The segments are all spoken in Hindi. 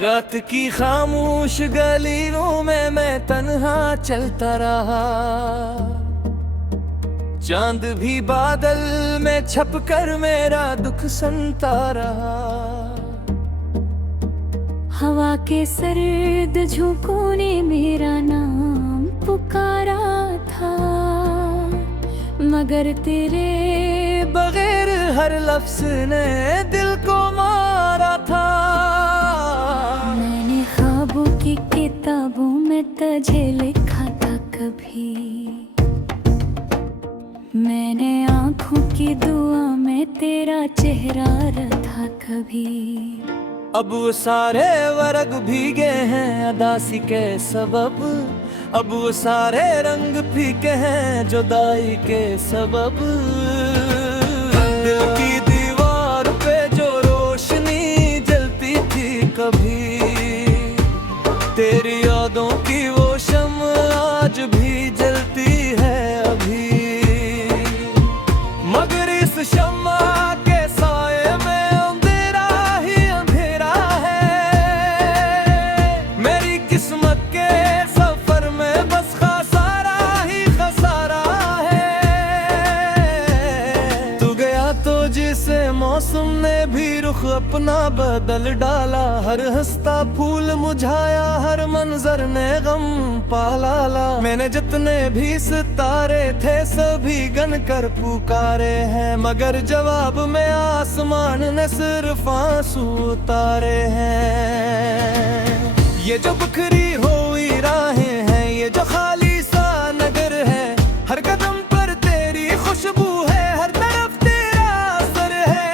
रात की खामोश गलियों में मैं तन्हा चलता रहा, चांद भी बादल में छपकर मेरा दुख सुनता रहा। हवा के सर्द झोंकों ने मेरा नाम पुकारा था, मगर तेरे बगैर हर लफ्ज ने दिल को मारा था। मैंने ख्वाबों की किताबों में तुझे लिखा था कभी, मैंने आँखों की दुआ में तेरा चेहरा रखा कभी। अब वो सारे वर्ग भीगे हैं उदासी के सबब, अब वो सारे रंग फीके हैं जुदाई के सबब। दिल की दीवार पे जो रोशनी जलती थी कभी, तेरी यादों की वो शम्म आज भी जलती है अभी। मगर इस शम्मा के साए में अंधेरा ही अंधेरा है। मेरी किस्मत के सफर में बस खसारा ही खसारा है। तू गया तो जिसे मौसम ने भी रुख अपना बदल डाला, हर हंसता फूल मुझाया, हर मंजर ने गम पाला। मैंने जितने भी सितारे थे सभी गन कर पुकारे हैं, मगर जवाब में आसमान ने सिर्फ आंसू उतारे हैं। ये जो बिखरी हुई राहें हैं, ये जो खाली सा नगर है, हर कदम पर तेरी खुशबू है, हर तरफ तेरा असर है।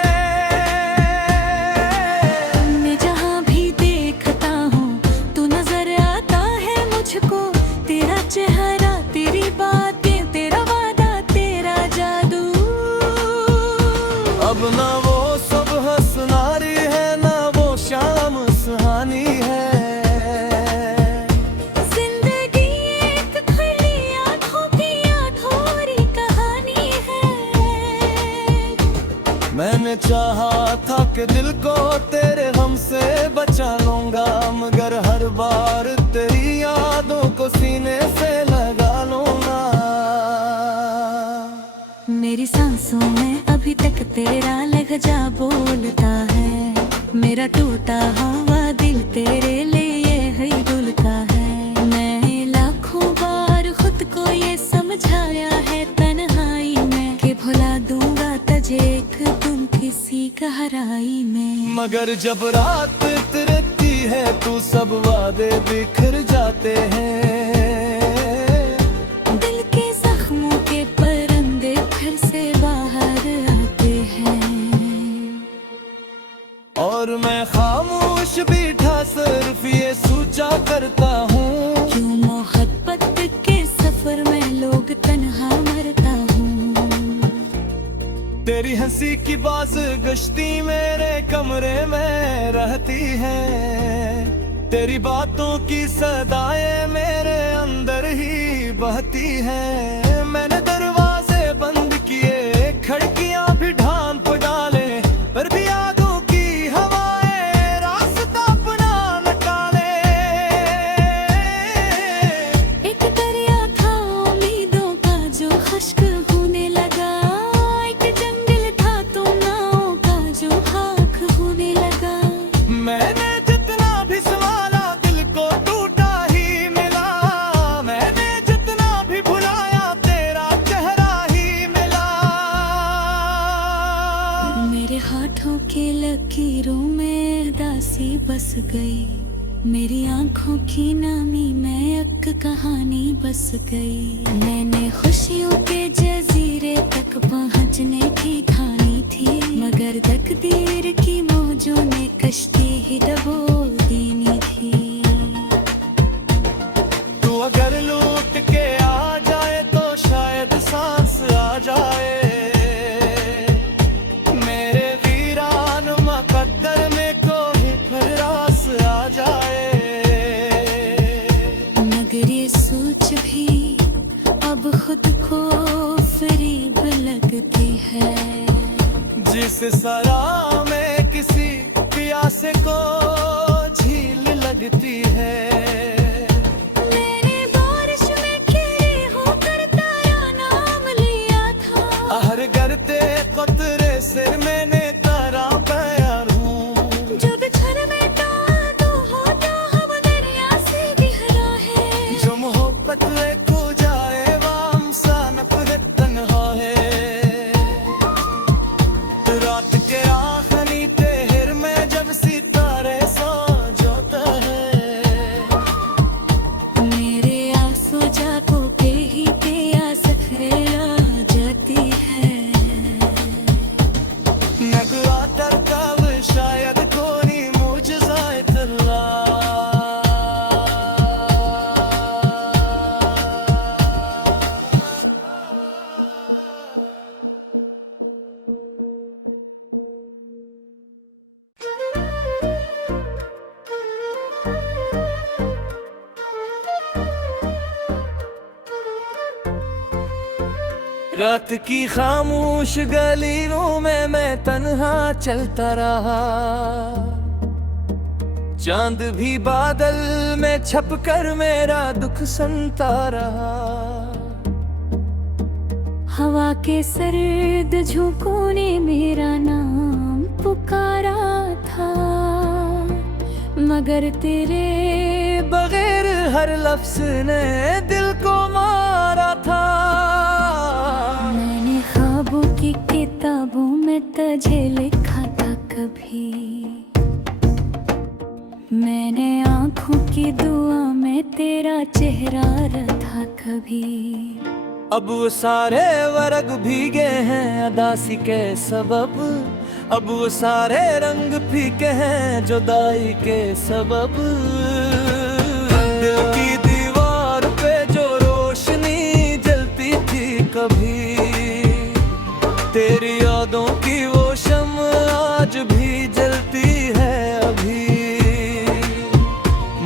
मैं जहाँ भी देखता हूँ तू नजर आता है मुझको, तेरा चेहरा, तेरी बातें, तेरा वादा, तेरा जादू। अब ना वो सुबह सुनारी है, ना वो शाम सुहानी है। जिंदगी एक खुली आँखों की अधूरी कहानी है। मैंने चाहा था कि दिल को तेरे गम से बचा लूंगा, मगर हर बार तेरी यादों को सीने से लगा लूंगा। मेरी सांसों में अभी तक तेरा लहजा बोलता है, मेरा टूटा हुआ दिल तेरे लिए ही डुलता है। मैं लाखों बार खुद को ये समझाया है तन्हाई में, कि भुला दूंगा तुझे एक तुम किसी गहराई में। मगर जब रात उतरती है तो सब वादे बिखर जाते हैं। दिल के जख्मों के परंदे फिर से बाहर आते हैं, और मैं खामोश बैठा सिर्फ ये सोचा करता हूँ, क्यों मोहब्बत के सफर में लोग तन्हा मरता हूँ। तेरी हंसी की बाज गश्ती मेरे कमरे में रहती है, तेरी बातों की सदाएं मेरे अंदर ही बहती है। मैंने दरवाजे बंद किए, खिड़कियां भी ढांप डाले, पर भी यादों की हवाएं रास्ता अपना निकाले। एक दरिया था उम्मीदों का जो खुश्क होने लगा, एक जंगल था तुम नाव का जो खाक होने लगा। मैंने जितना भी संभाला दिल को टूटा ही मिला, मैंने जितना भी भुलाया तेरा चेहरा ही मिला। मेरे हाथों के लकीरों में उदासी बस गई, मेरी आंखों की नामी में एक कहानी बस गई। मैंने खुशियों के जजीरे तक पहुंचने की ठानी थी, मगर तकदीर की मौजों ने कश्ती ही डबो देनी थी। तू अगर लूट के आ जाए तो शायद सांस आ जाए, मेरे वीरान मुकद्दर में कोई फिर रास आ जाए। मगर ये सोच भी अब खुद को फरीब लगती है, जिस सरा में किसी प्यासे को झील मांगती है। मैंने बारिश में खिली होकर तेरा नाम लिया था। हर करते कतरे से मैंने तारा प्यार हूँ। जब छल में डाल दो होता हम दरिया से गहरा है। जो मोहब्बत को जाए वाम सा नफरत तन्हा है। रात के आखिरी तेहर में जब सितारे सो जाता है। मेरे आंसू जागों पे ही प्यास आ जाती है। नगवा तरकाव शायद कोई मुझे तल्ला। रात की खामोश गलियों में मैं तन्हा चलता रहा। चांद भी बादल में छपकर मेरा दुख सुनता रहा। हवा के सर्द झोंकों ने मेरा नाम पुकारा था। मगर तेरे बगैर हर लफ्ज ने दिल को मारा था। मैंने ख्वाबों की किताबों में तुझे लिखा था कभी। मैंने आंखों की दुआ में तेरा चेहरा रखा कभी। अब वो सारे वर्ग भीगे हैं अदासी के सबब। अब वो सारे रंग फीके हैं जुदाई के सबब। दिल की दीवार पे जो रोशनी जलती थी कभी, तेरी यादों की वो शम्म आज भी जलती है अभी।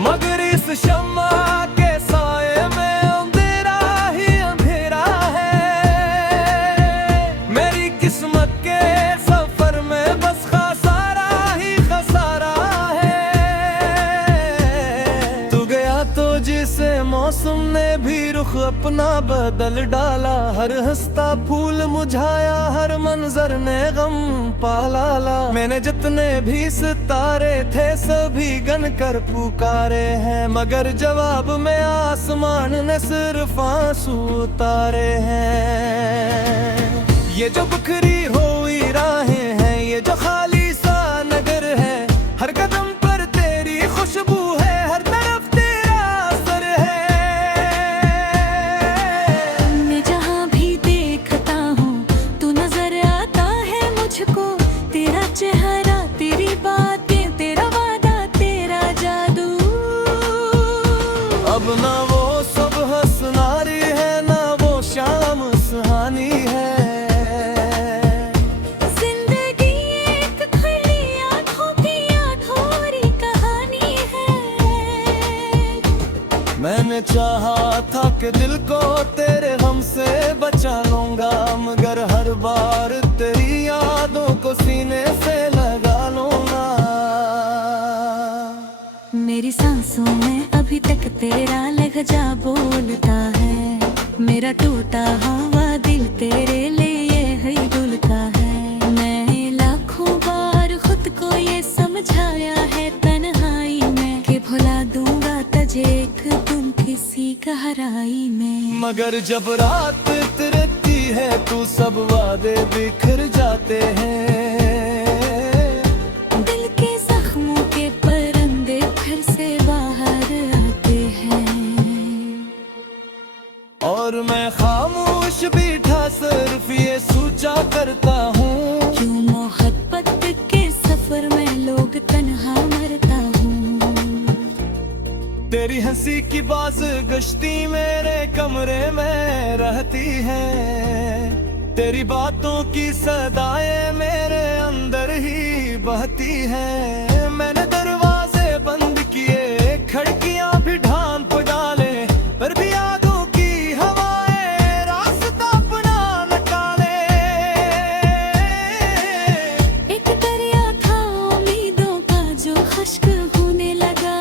मगर इस शम्मा के साए में अंधेरा ही अंधेरा है। मेरी किस्मत के सफर में बस खसारा ही खसारा है। तू गया तो जिसे मौसम ने भी रुख अपना बदल डाला। हर हंसता फूल मुझाया, हर मंजर ने गम पाला। मैंने जितने भी सितारे थे सभी गन कर पुकारे हैं। मगर जवाब में आसमान ने सिर्फ आंसू उतारे हैं। ये जो बिखरी हुई राहें हैं, ये जो खाली सा नगर है। हर कदम पर तेरी खुशबू है, हर तरफ तेरा असर है। मैं जहाँ भी देखता हूँ तू नजर आता है मुझको। तेरा चेहरा, तेरी बातें, तेरा वादा, तेरा जादू। अब ना वो सुबह सुनारी है, ना वो शाम सुहानी है। जिंदगी एक खुली आँखों की अधूरी कहानी है। मैंने चाहा था कि दिल को तेरे गम से बचा लूंगा। मगर हर बार तेरी यादों को सीने से लगा लूंगा। मेरी सांसों में अभी तक तेरा लहजा बोलता है। मेरा टूटा हुआ दिल तेरे लिए ही डुलता है। मैं लाखों बार खुद को ये समझाया है तन्हाई में कि भुला दूंगा तुझे एक तुम किसी गहराई में। मगर जब रात उतरती है तो सब वादे बिखर जाते हैं। दिल के जख्मों के परिंदे फिर से बाहर आते हैं। और मैं खामोश बैठा सिर्फ ये सोचा करता हूँ, क्यों मोहब्बत के सफर में लोग तन्हा मरता हूँ। तेरी हंसी की बाज गश्ती मेरे कमरे में रहती है। तेरी बातों की सदाएं मेरे अंदर ही बहती है। मैंने दरवाजे बंद किए, खिड़कियां भी ढांप डाले, पर भी यादों की हवाएं रास्ता अपना निकाले। एक दरिया था उम्मीदों का जो खुश्क होने लगा।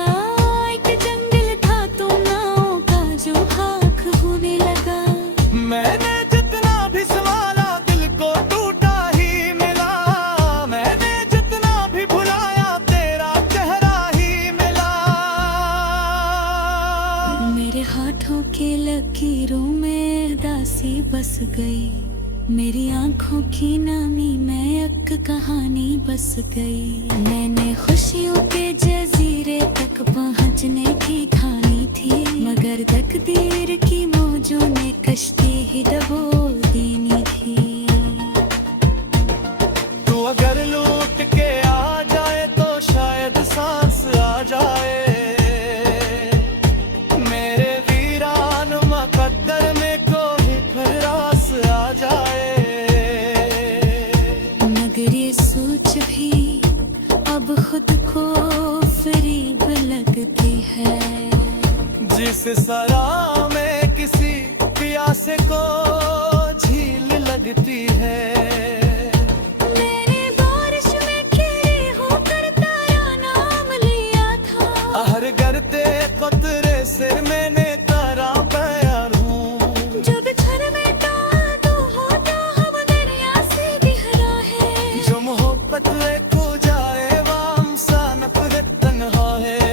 उदासी बस गई, मेरी आंखों की नमी में एक कहानी बस गई। मैंने खुशियों के जजीरे तक पहुंचने की ठानी थी, मगर तकदीर की मौजों ने कश्ती ही डबो देनी थी। तू अगर लूट के आ जाए तो शायद सांस आ जाए, मेरे वीरान मुकद्दर में कोई फिर रास आ जाए। मगर ये सोच भी अब खुद को फरीब लगती है, जिस सरा में किसी प्यासे को झील लगती है। मैंने बारिश में खिली होकर तेरा नाम लिया था, हर गरते कतरे से मैंने तारा प्यार हूँ। जो बिछड़ में डाल दो होता हम दरिया से गहरा है। जो मोहब्बत को जाए वाम सा नफरत तन्हा है।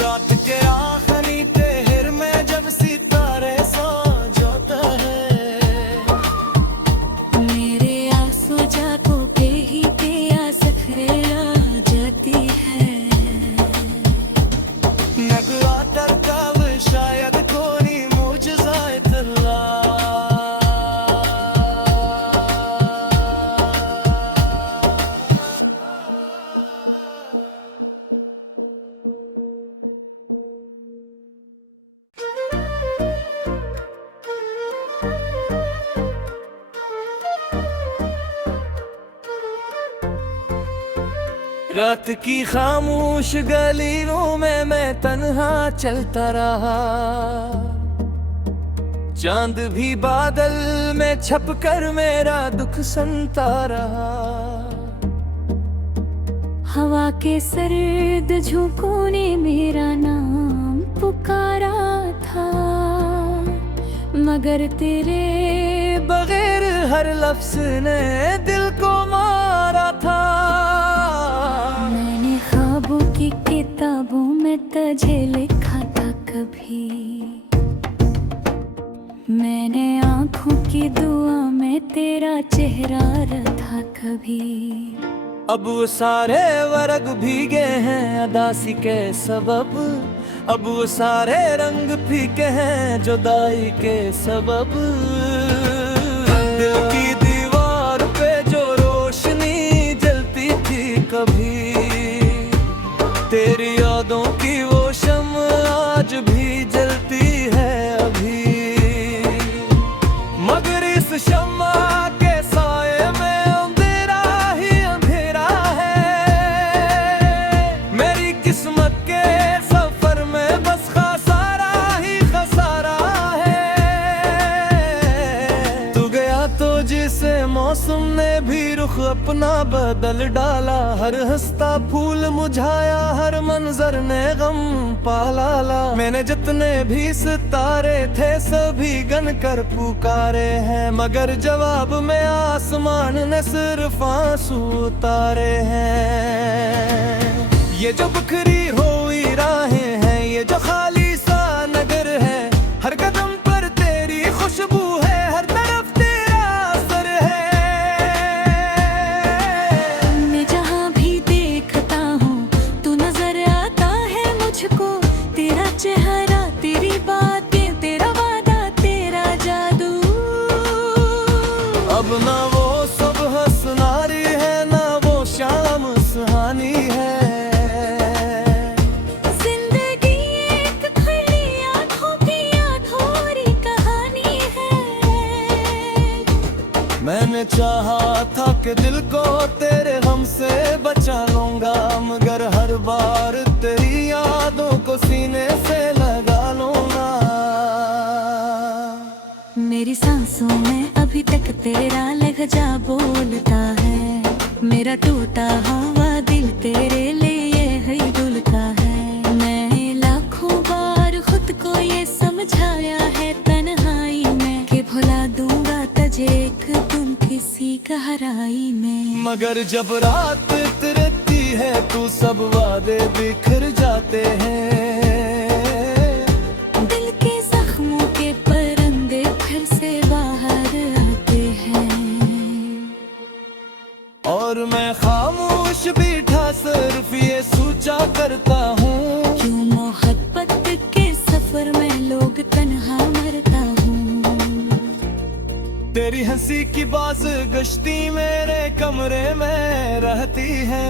रात के आखिरी तेहर में जब सितारे सो जाता है, मेरे आंसू जागों पे ही प्यास खरे आ जाती है। नगवा तरकाव शायद कोई मुझसा इतला। रात की खामोश गलियों में मैं तन्हा चलता रहा, चांद भी बादल में छपकर मेरा दुख सुनता रहा। हवा के सर्द झोंकों ने मेरा नाम पुकारा था, मगर तेरे बगैर हर लफ्ज ने दिल को मारा था। मैंने ख्वाबों की किताबों में तुझे लिखा था कभी, मैंने आंखों की दुआ में तेरा चेहरा रखा कभी। अब वो सारे वर्ग भीगे हैं अदासी के सबब, अब वो सारे रंग फीके हैं जुदाई के सबब। दिल की दीवार पे जो रोशनी जलती थी कभी, तेरी यादों की वो शम्म आज भी जलती है अभी। मगर इस शम्मा के साए में अंधेरा ही अंधेरा है। मेरी किस्मत के सफर में बस खसारा ही खसारा है। तू गया तो जिसे मौसम ने भी रुख अपना बदल डाला, हर हंसता फूल मुझाया, हर मंजर ने गम पाला। मैंने जितने भी सितारे थे सभी गन कर पुकारे हैं, मगर जवाब में आसमान ने सिर्फ आंसू उतारे हैं। ये जो बिखरी हुई राहें हैं, ये जो खाली सा नगर है, हर कदम पर तेरी खुशबू है, हर तरफ तेरा असर है। मैं जहाँ भी देखता हूँ तू नजर आता है मुझको, तेरा चेहरा, तेरी बातें, तेरा वादा, तेरा जादू। अब ना वो सुबह सुनारी है, ना वो शाम सुहानी है। जिंदगी एक खुली आँखों की अधूरी कहानी है। मैंने चाहा था कि दिल को तेरे गम से बचा लूंगा, मगर हर बार तेरी यादों को सीने से लगा लूंगा। मेरी सांसों में अभी तक तेरा लहजा बोलता है, मेरा टूटा हुआ दिल तेरे लिए ही डुलता है। मैं लाखों बार खुद को ये समझाया है तन्हाई में कि भुला दूंगा तुझे एक तुम किसी गहराई में। मगर जब रात उतरती है तो सब वादे बिखर जाते हैं। दिल के जख्मों तेरी हंसी की बाज गश्ती मेरे कमरे में रहती है,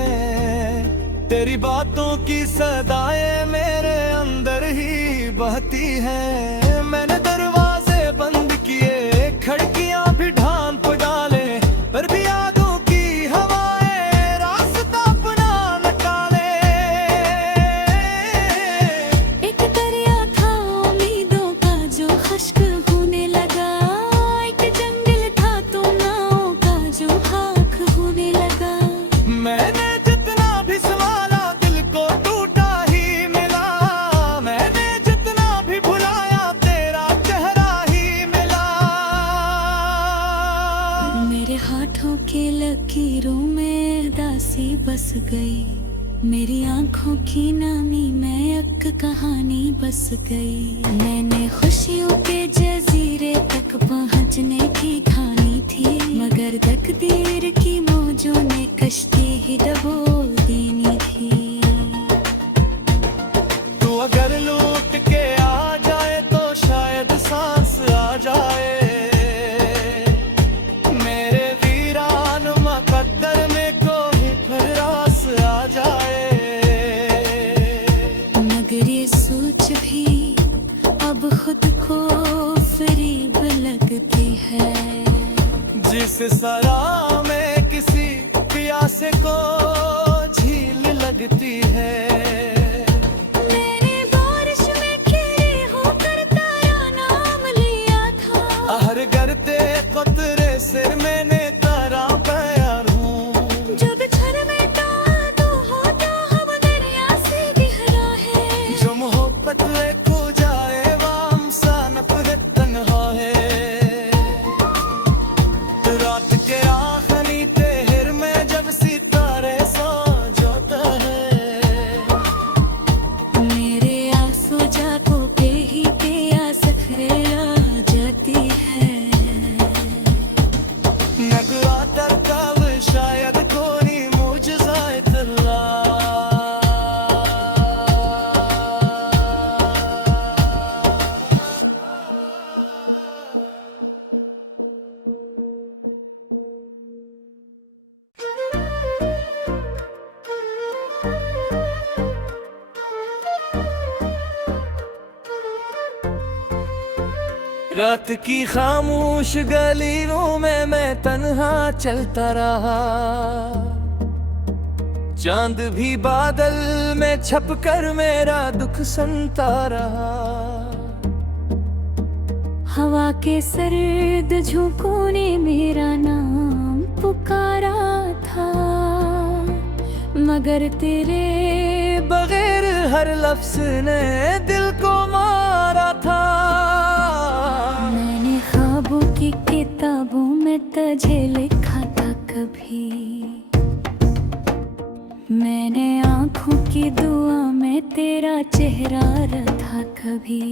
तेरी बातों की सदाएं मेरे अंदर ही बहती है। मैंने दरवाजे बंद किए, खिड़कियां भी ढांप डाले, पर भी यादों की हवाएं रास्ता अपना निकाले। एक दरिया था उम्मीदों का जो खश्क होने लगा, एक जंगल था तो नावों का जो खाक होने लगा। मैंने जितना भी संभाला दिल को टूटा ही मिला, मैंने जितना भी भुलाया तेरा चेहरा ही मिला। मेरे हाथों के लकीरों में दासी बस गई, मेरी आंखों की नामी में एक कहानी बस गई। मैंने खुशियों के जजीरे तक पहुंचने की ठानी थी, मगर तकदीर की मौजों ने कश्ती ही डबो देनी थी। तू अगर लूट के आ जाए तो शायद सांस आ जाए, मेरे वीरान मुकद्दर में कोई फिर रास आ जाए। मगर ये सोच भी अब खुद को फरीब लगती है, जिस सरा में किसी प्यासे को झील लगती है। मैंने बारिश में खिली होकर तेरा नाम लिया था, हर करते कतरे सिर मैंने तारा प्यार हूँ। जो बिछड़ में तो होता हम दरिया से गहरा है। जो मोहब्बत ले खो जाए वाम सा नफरत तन्हा है। रात के आखिरी तेहर में जब सितारे सो जाता है, मेरे आंसू जागों पे ही प्यास आ जाती है। नगरा तरकाव शायद कोई मुझसा इतला। रात की खामोश गलियों में मैं तन्हा चलता रहा, चांद भी बादल में छपकर मेरा दुख सुनता रहा। हवा के सर्द झोंकों ने मेरा नाम पुकारा था, मगर तेरे बगैर हर लफ्ज ने दिल को मारा था। मैंने ख्वाबों की किताबों में तुझे लिखा था कभी, मैंने आंखों की दुआ में तेरा चेहरा रखा कभी।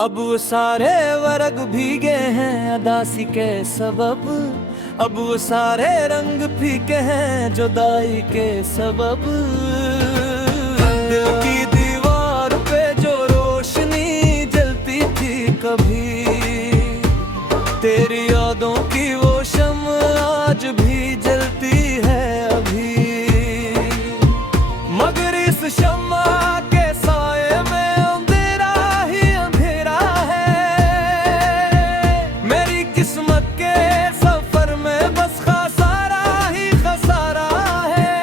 अब वो सारे वर्ग भीगे हैं अदासी के सबब, अब वो सारे रंग फीके हैं जुदाई के सबब। दिल की दीवार पे जो रोशनी जलती थी कभी, तेरी यादों की वो शम्म आज भी जलती है अभी। मगर इस शम्मा के साए में अंधेरा ही अंधेरा है, मेरी किस्मत के सफर में बस खसारा ही खसारा है।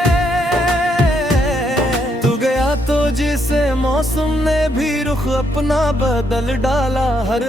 तू गया तो जिसे मौसम ने भी रुख अपना बदल डाला, हर